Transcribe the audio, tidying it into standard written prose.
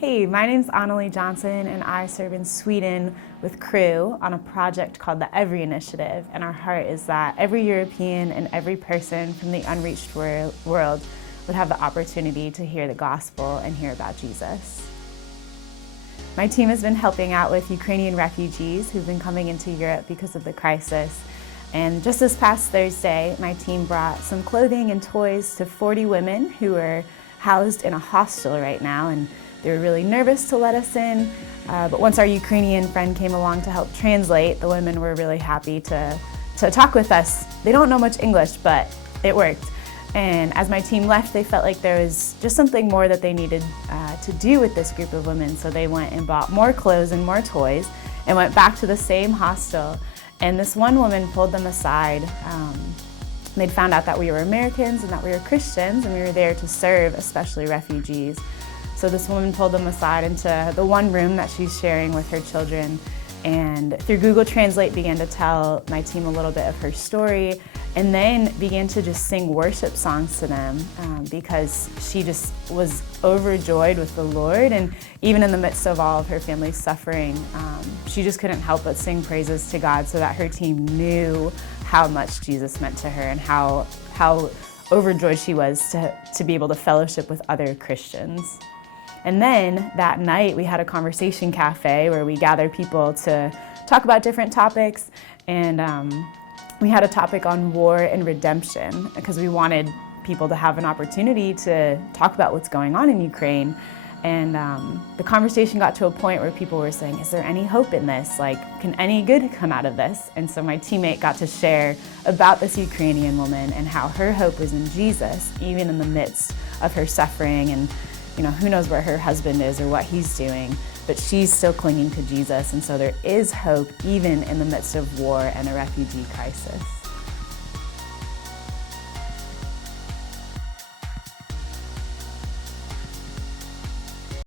Hey, my name's Annalie Johnson, and I serve in Sweden with Crew on a project called the Every Initiative. And our heart is that every European and every person from the unreached world would have the opportunity to hear the gospel and hear about Jesus. My team has been helping out with Ukrainian refugees who've been coming into Europe because of the crisis. And just this past Thursday, my team brought some clothing and toys to 40 women who are housed in a hostel right now. And they were really nervous to let us in, but once our Ukrainian friend came along to help translate, the women were really happy to talk with us. They don't know much English, but it worked. And as my team left, they felt like there was just something more that they needed to do with this group of women, so they went and bought more clothes and more toys and went back to the same hostel. And this one woman pulled them aside. They'd found out that we were Americans and that we were Christians, and we were there to serve, especially refugees. So this woman pulled them aside into the one room that she's sharing with her children, and through Google Translate began to tell my team a little bit of her story, and then began to just sing worship songs to them because she just was overjoyed with the Lord. And even in the midst of all of her family's suffering, she just couldn't help but sing praises to God, so that her team knew how much Jesus meant to her and how overjoyed she was to be able to fellowship with other Christians. And then that night we had a conversation cafe where we gathered people to talk about different topics, and we had a topic on war and redemption because we wanted people to have an opportunity to talk about what's going on in Ukraine. And the conversation got to a point where people were saying, is there any hope in this? Like, can any good come out of this? And so my teammate got to share about this Ukrainian woman and how her hope was in Jesus, even in the midst of her suffering. And who knows where her husband is or what he's doing, but she's still clinging to Jesus. And so there is hope even in the midst of war and a refugee crisis.